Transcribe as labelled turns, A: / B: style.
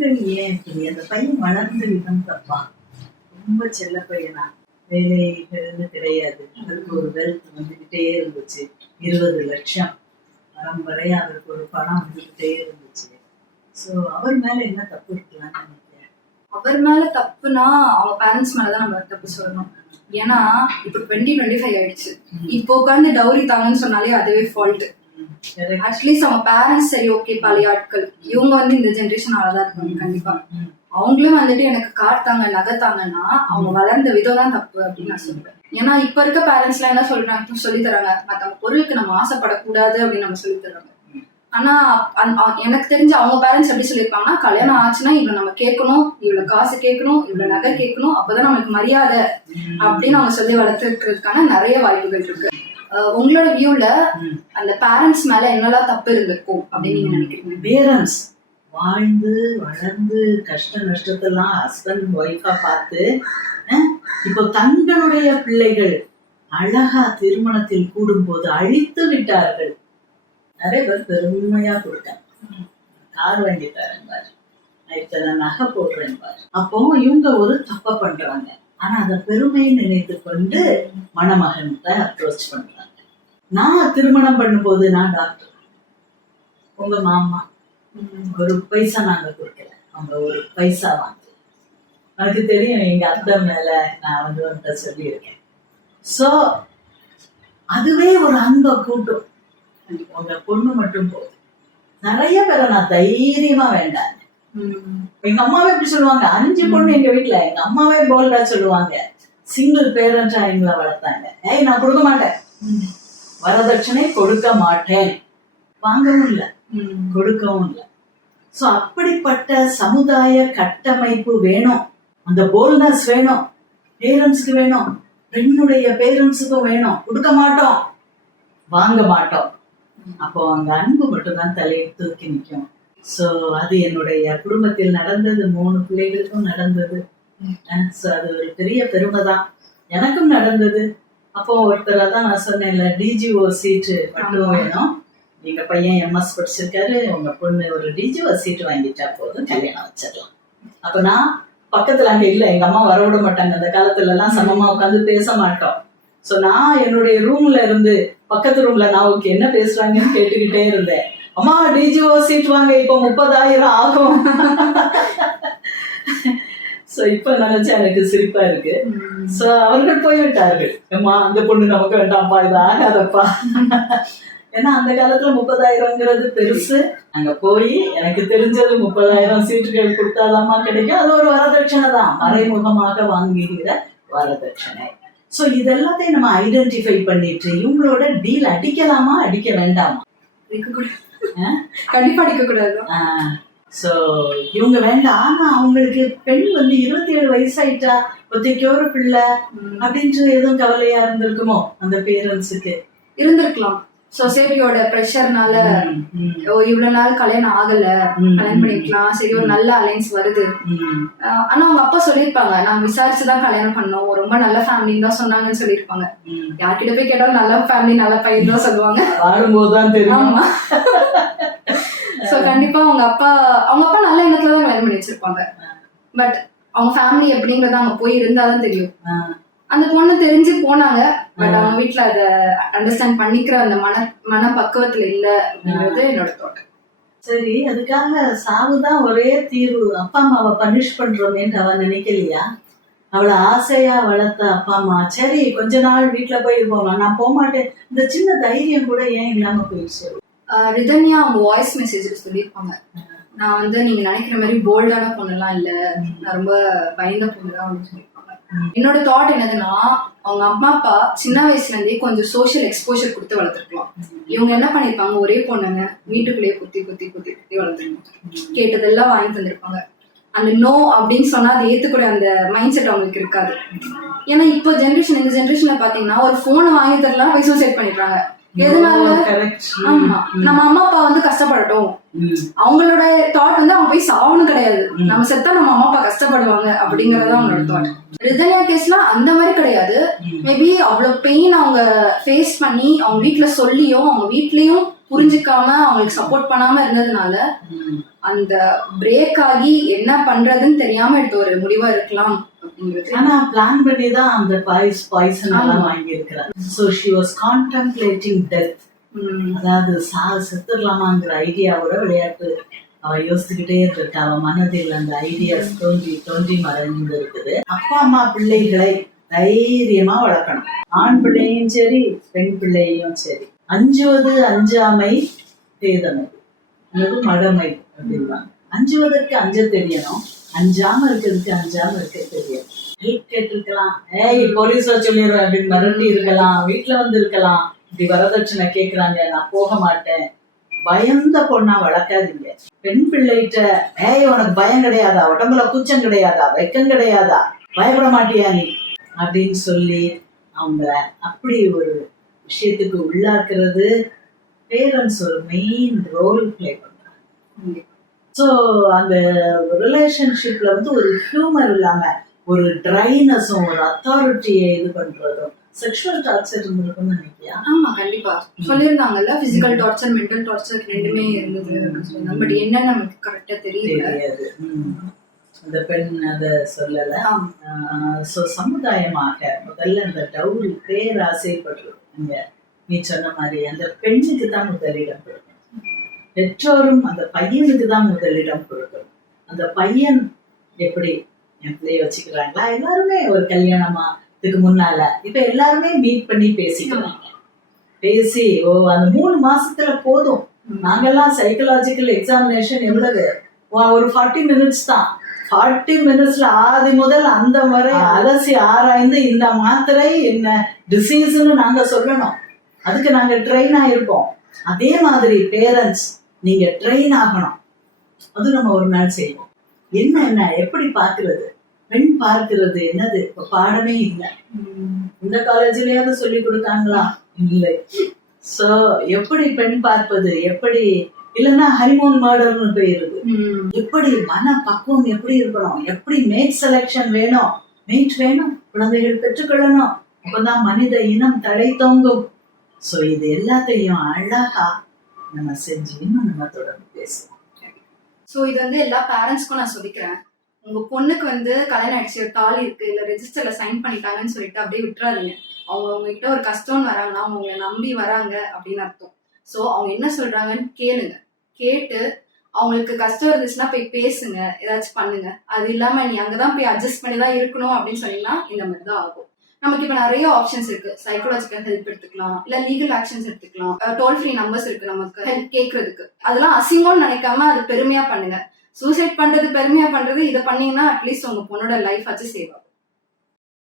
A: பெண்கள் ஏன் இப்படி அந்த பையன் வளர்ந்த விதம் தப்பா? ரொம்ப செல்ல பையனா? வேலைகள்னு கிடையாது. அதுக்கு ஒரு வெல்த் வந்துகிட்டே இருந்துச்சு. இருபது லட்சம். பரம்பரையா அவருக்கு ஒரு பணம் வந்துகிட்டே இருந்துச்சு. சோ அவர் மேல என்ன தப்பு இருக்கலாம்னு நினைக்கிறேன்
B: அவர் மேல தப்புனா அவங்க பேரண்ட்ஸ் மேலதான் நம்ம தப்பு சொல்லணும். ஏன்னா இப்போ டுவெண்ட்டி டுவெண்ட்டி ஃபைவ் ஆயிடுச்சு இப்போ உட்காந்து டவுரி தாங்கன்னு சொன்னாலே அதுவே ஃபால்ட்
A: ம், correct.
B: அட்லீஸ்ட் அவங்க பேரண்ட்ஸ் சரி ஓகே பழைய ஆட்கள். இவங்க வந்து இந்த ஜென்ரேஷன் தான் இருப்பாங்க கண்டிப்பா. அவங்களும் வந்துட்டு எனக்கு கார் தாங்க நகை தாங்கன்னா அவங்க வளர்ந்த விதம் தான் தப்பு அப்படின்னு நான் சொல்லுவேன் ஏன்னா இப்ப இருக்க பேரண்ட்ஸ் எல்லாம் என்ன சொல்றாங்க? சொல்லி தராங்க. மத்தவங்க பொருளுக்கு நம்ம ஆசைப்படக்கூடாது அப்படின்னு நம்ம சொல்லி தராங்க. ஆனா எனக்கு தெரிஞ்ச அவங்க பேரண்ட்ஸ் எப்படி சொல்லியிருப்பாங்கன்னா கல்யாணம் ஆச்சுன்னா இவ்வளவு நம்ம கேட்கணும் இவ்வளவு காசு கேட்கணும் இவ்வளவு நகை கேட்கணும் அப்பதான் நம்மளுக்கு மரியாதை அப்படின்னு அவங்க சொல்லி வளர்த்துக்கிறதுக்கான நிறைய வாய்ப்புகள் இருக்கு. உங்களோட வியூல. அந்த பேரண்ட்ஸ் மேல என்னெல்லாம் தப்பு இருந்திருக்கும் அப்படின்னு நீங்க நினைக்கிறீங்க?
A: பேரண்ட்ஸ் வாழ்ந்து வளர்ந்து கஷ்ட நஷ்டத்தெல்லாம் ஹஸ்பண்ட் ஒய்ஃபா பார்த்து இப்போ தங்களுடைய பிள்ளைகள் அழகா திருமணத்தில் கூடும்போது அழித்து விட்டார்கள். நிறைய பேர் பெருமையா கொடுத்தாங்க கார் வாங்கி தரேன் பாரு. இத்தனை நகை போடுறேன் பாரு. அப்போ இவங்க ஒரு தப்ப பண்றாங்க. ஆனா அதை பெருமையை நினைத்து கொண்டு மணமகன்கிட்ட அப்ரோச் பண்றாங்க. நான் திருமணம் பண்ணும்போது நான் டாக்டர் உங்க மாமா ஒரு பைசா நாங்க கொடுக்கல. அவங்க ஒரு பைசா வாங்க. எனக்கு தெரியும் எங்க அத்தை மேல நான் வந்து உன்கிட்ட சொல்லியிருக்கேன். சோ அதுவே ஒரு அன்பை கூட்டும். உங்க பொண்ணு மட்டும் போதும். நிறைய பேரை நான் தைரியமா வேண்டாம். எங்க அம்மாவே எப்படி சொல்லுவாங்க. அஞ்சு பொண்ணு எங்க வீட்டுல எங்க அம்மாவே போல்டா சொல்லுவாங்க. சிங்கிள் பேரண்டா எங்களை வளர்த்தாங்க. ஏய் நான் கொடுக்க மாட்டேன். வரதட்சணை கொடுக்க மாட்டேன். வாங்கவும் இல்லை. கொடுக்கவும் இல்லை. ஸோ அப்படிப்பட்ட சமுதாய கட்டமைப்பு வேணும். அந்த போல்னஸ் வேணும். பேரண்ட்ஸ்க்கு வேணும். பெண்ணுடைய பேரண்ட்ஸுக்கும் வேணும். கொடுக்க மாட்டோம். வாங்க மாட்டோம். அப்போ அங்க அன்பு மட்டும்தான் தலையை தூக்கி நிற்கும். ஸோ அது என்னுடைய குடும்பத்தில் நடந்தது. மூணு பிள்ளைகளுக்கும் நடந்தது. ஸோ அது ஒரு பெரிய பெருமை தான் எனக்கும் நடந்தது. அப்போ ஒருத்தர் தான் நான் சொன்னேன்ல டிஜிஓ சீட்டு மட்டும். வேணும் எங்க பையன் எம்எஸ் படிச்சிருக்காரு. உங்க பொண்ணு ஒரு டிஜிஓ சீட்டு வாங்கிட்டா போதும் கல்யாணம் வச்சிடலாம். அப்ப நான் பக்கத்துல அங்க இல்ல எங்க அம்மா வர விட மாட்டாங்க. அந்த காலத்துல எல்லாம் சமமா உட்காந்து பேச மாட்டோம். சோ நான் என்னுடைய ரூம்ல இருந்து பக்கத்து ரூம்ல நான் ஓகே என்ன பேசுறாங்கன்னு கேட்டுக்கிட்டே இருந்தேன். அம்மா டிஜிஓ சீட் வாங்க இப்போ முப்பதாயிரம் ஆகும். சோ இப்ப நினைச்சா எனக்கு சிரிப்பா இருக்கு. சோ அவர்கள் போய்விட்டார்கள். அம்மா அந்த பொண்ணு நமக்கு வேண்டாம்ப்பா இது ஆகாதப்பா. ஏன்னா அந்த காலத்துல முப்பதாயிரம்ங்கிறது பெருசு. அங்க போய் எனக்கு தெரிஞ்சது முப்பதாயிரம் சீட்டுகள் கொடுத்தாதாம்மா கிடைக்கும். அது ஒரு வரதட்சணை தான். மறைமுகமாக வாங்குகிற வரதட்சணை. சோ இதெல்லாத்தையும் நம்ம ஐடென்டிஃபை பண்ணிட்டு இவங்களோட டீல் அடிக்கலாமா அடிக்க வேண்டாமா?
B: கண்டிப்பா அடிக்க கூடாது
A: சோ இவங்க வேண்டாம் ஆனா அவங்களுக்கு பெண் வந்து இருபத்தி ஏழு வயசாயிட்டா ஒத்தைக்கு ஒரு பிள்ளை அப்படின்ற எதுவும் கவலையா இருந்திருக்குமோ அந்த பேரண்ட்ஸுக்கு
B: இருந்திருக்கலாம். சொசைட்டியோட ப்ரெஷர்னால ஓ இவ்வளவு நாள் கல்யாணம் ஆகல. கல்யாணம் பண்ணிக்கலாம் சரி ஒரு நல்ல அலைன்ஸ் வருது. ஆனா அவங்க அப்பா சொல்லியிருப்பாங்க நான் விசாரிச்சுதான் கல்யாணம் பண்ணோம். ரொம்ப நல்ல ஃபேமிலின்னு தான் சொன்னாங்கன்னு சொல்லியிருப்பாங்க. யார்கிட்ட போய் கேட்டாலும் நல்ல ஃபேமிலி நல்ல பையன் தான் சொல்லுவாங்க.
A: வாழும்போதுதான் தெரியும்.
B: ஆமா. சோ கண்டிப்பா அவங்க அப்பா அவங்க அப்பா நல்ல எண்ணத்துல தான் கல்யாணம் பண்ணி வச்சிருப்பாங்க. பட் அவங்க ஃபேமிலி எப்படிங்கறத அவங்க போய் இருந்தாதான் தெரியும். அந்த பொண்ணு தெரிஞ்சு போனாங்க. பட் அவங்க வீட்ல அத அண்டர்ஸ்டாண்ட் பண்ணிக்கிற அந்த மன மன பக்குவத்துல இல்ல அப்படிங்கிறது என்னோட தோட்டம்
A: சரி அதுக்காக சாவுதான் ஒரே தீர்வு. அப்பா அம்மாவை பனிஷ் பண்றோமேன்னு அவ நினைக்கலையா? அவளை ஆசையா வளர்த்த அப்பா அம்மா. சரி கொஞ்ச நாள் வீட்டுல போய் இருப்போம் நான் போக மாட்டேன். இந்த சின்ன தைரியம் கூட ஏன் இல்லாம போயிடுச்சு
B: ரிதன்யா அவங்க வாய்ஸ் மெசேஜ் சொல்லியிருப்பாங்க. நான் வந்து நீங்க நினைக்கிற மாதிரி போல்டான பொண்ணுலாம் இல்ல. நான் ரொம்ப பயந்த பொண்ணு தான் அப்படின்னு சொல்லியிருப்பாங்க. என்னோட தாட் என்னதுன்னா அவங்க அம்மா அப்பா சின்ன வயசுல இருந்தே கொஞ்சம் சோஷியல் எக்ஸ்போஷர் கொடுத்து வளர்த்துருக்கலாம். இவங்க என்ன பண்ணிருப்பாங்க ஒரே பொண்ணுங்க வீட்டுக்குள்ளேயே குத்தி குத்தி குத்தி குத்தி வளர்த்துருப்பாங்க. கேட்டதெல்லாம் வாங்கி தந்திருப்பாங்க. அந்த நோ அப்படின்னு சொன்னா அதை ஏத்துக்கூட அந்த மைண்ட் செட் அவங்களுக்கு இருக்காது. ஏன்னா இப்போ ஜென்ரேஷன் இந்த ஜென்ரேஷன்ல பாத்தீங்கன்னா ஒரு போனை வாங்கி தரலாம் போய் சூசைட் பண்ணிடுறாங்க. எதனால? ஆமா. நம்ம அம்மா அப்பா வந்து கஷ்டப்படட்டும். அவங்களோட தாட் வந்து அவங்க போய் சாவணும் கிடையாது. நம்ம செத்தா நம்ம அம்மா அப்பா கஷ்டப்படுவாங்க அப்படிங்கறது அவங்களோட தாட் ரிதன்யா கேஸ்லாம் அந்த மாதிரி கிடையாது மேபி அவ்வளவு பெயின் அவங்க ஃபேஸ் பண்ணி அவங்க வீட்ல சொல்லியும் அவங்க வீட்லயும் புரிஞ்சுக்காம அவங்களுக்கு சப்போர்ட் பண்ணாம இருந்ததுனால. அந்த பிரேக் ஆகி என்ன பண்றதுன்னு தெரியாம எடுத்த ஒரு முடிவா இருக்கலாம்
A: ஆனா பிளான் பண்ணி தான் அந்த பாய்ஸ் பாய்சன் எல்லாம். வாங்கி இருக்கிறார் so she was contemplating death. அதாவது சா செத்துடலாமாங்கிற ஐடியாவோட விளையாட்டு. அவ யோசிச்சுக்கிட்டே இருந்திருக்கா அவ மனதில் அந்த ஐடியாஸ் தோன்றி தோன்றி மறைந்து இருக்குது அப்பா அம்மா பிள்ளைகளை தைரியமா வளர்க்கணும். ஆண் பிள்ளையும் சரி பெண் பிள்ளையும் சரி. அஞ்சுவது அஞ்சாமை பேதமை. அல்லது மடமை அப்படின்வாங்க அஞ்சுவதற்கு அஞ்ச தெரியணும். அஞ்சாம இருக்கிறதுக்கு அஞ்சாம இருக்க தெரியும். ஹெல்ப் கேட்டிருக்கலாம். ஏய் போலீஸ் சொல்லிடுறேன் அப்படின்னு மிரட்டி இருக்கலாம். வீட்டுல வந்து இருக்கலாம். இப்படி வரதட்சணை கேக்குறாங்க நான் போக மாட்டேன். பயந்த பொண்ணா வளர்க்காதீங்க. பெண் பிள்ளைகிட்ட ஏய் உனக்கு பயம் கிடையாதா? உடம்புல கூச்சம் கிடையாதா? வெக்கம் கிடையாதா? பயப்பட மாட்டியா நீ? அப்படின்னு சொல்லி அவங்கள அப்படி ஒரு விஷயத்துக்கு உள்ளாக்குறது பேரண்ட்ஸ் ஒரு மெயின் ரோல் பிளே பண்றாங்க. ஸோ அந்த ரிலேஷன்ஷிப்ல வந்து ஒரு ஹியூமர் இல்லாம ஒரு ட்ரைனஸும் ஒரு அத்தாரிட்டியை இது பண்றதும் செக்ஷுவல் டார்ச்சர் இருந்திருக்கும்னு நினைக்கியா
B: ஆமா கண்டிப்பா. சொல்லியிருந்தாங்கல்ல பிசிக்கல் டார்ச்சர் மென்டல் டார்ச்சர் ரெண்டுமே இருந்தது சொல்லியிருந்தாங்க. பட் என்னன்னு நமக்கு கரெக்டா தெரியல.
A: அந்த பெண் அதை சொல்லல. ஸோ சமுதாயமாக முதல்ல அந்த டவுரி பேராசைப்படுறது அங்க நீ சொன்ன மாதிரி அந்த பெண்ணுக்கு தான் முதலிடம் கொடுக்கணும். பெற்றோரும் அந்த பையனுக்கு தான் முதலிடம் கொடுக்கணும். அந்த பையன் எப்படி? என் பிள்ளைய வச்சுக்கிறாங்களா? எல்லாருமே ஒரு கல்யாணமா இதுக்கு முன்னால. இப்ப எல்லாருமே மீட் பண்ணி பேசிக்கிறாங்க பேசி ஓ அந்த மூணு மாசத்துல போதும். நாங்கெல்லாம் சைக்கலாஜிக்கல் எக்ஸாமினேஷன் எவ்வளவு? வா- ஒரு ஃபார்ட்டி மினிட்ஸ் தான். ஃபார்ட்டி மினிட்ஸ்ல ஆதி முதல் அந்த வரை அலசி ஆராய்ந்து இந்த மாத்திரை என்ன டிசீஸ்னு நாங்க சொல்லணும். அதுக்கு நாங்க ட்ரெயின் ஆயிருப்போம். அதே மாதிரி பேரண்ட்ஸ் நீங்க ட்ரெயின் ஆகணும். அது நம்ம ஒரு நாள் செய்வோம். என்ன என்ன எப்படி பார்க்கிறது? பெண் பார்க்கிறது என்னது? இப்ப பாடமே இல்லை. இந்த காலேஜ்லயாவது சொல்லி கொடுத்தாங்களா? இல்லை. சோ எப்படி பெண் பார்ப்பது? எப்படி? இல்லைன்னா ஹரிமோன் மர்டர்னு போயிருது. எப்படி மன பக்குவம் எப்படி இருக்கணும்? எப்படி மேட் செலெக்ஷன் வேணும்? மேட் வேணும். குழந்தைகள் பெற்றுக்கொள்ளணும். அப்பதான் மனித இனம் தடை தோங்கும். சோ இது எல்லாத்தையும் அழகா நம்ம செஞ்சு இன்னும் நம்ம தொடர்ந்து பேசுவோம்.
B: ஸோ இது வந்து எல்லா பேரண்ட்ஸ்க்கும் நான் சொல்லிக்கிறேன். உங்க பொண்ணுக்கு வந்து கல்யாணம் ஆயிடுச்சு தாலி இருக்கு இல்ல ரெஜிஸ்டர்ல சைன் பண்ணிட்டாங்கன்னு சொல்லிட்டு அப்படியே விட்டுறாதீங்க. அவங்க உங்ககிட்ட ஒரு கஷ்டம்னு வராங்கன்னா அவங்க உங்களை நம்பி வராங்க அப்படின்னு அர்த்தம். ஸோ அவங்க என்ன சொல்றாங்கன்னு கேளுங்க. கேட்டு அவங்களுக்கு கஷ்டம் இருந்துச்சுன்னா போய் பேசுங்க ஏதாச்சும் பண்ணுங்க. அது இல்லாம நீ அங்கதான் போய் அட்ஜஸ்ட் பண்ணி தான் இருக்கணும் அப்படின்னு சொன்னீங்கன்னா இந்த மாதிரி தான் ஆகும். நமக்கு இப்ப நிறைய ஆப்ஷன்ஸ் இருக்கு. சைக்கலாஜிக்கல் ஹெல்ப் எடுத்துக்கலாம் இல்ல லீகல் ஆக்ஷன்ஸ் எடுத்துக்கலாம். டோல் ஃப்ரீ நம்பர்ஸ் இருக்கு நமக்கு ஹெல்ப் கேட்கறதுக்கு அதெல்லாம் அசிங்கம்னு நினைக்காம அது பெருமையா பண்ணுங்க. சூசைட் பண்றது பெருமையா பண்றது இதை பண்ணீங்கன்னா அட்லீஸ்ட் உங்க பொண்ணோட லைஃப் ஆச்சு சேவ் ஆகும்.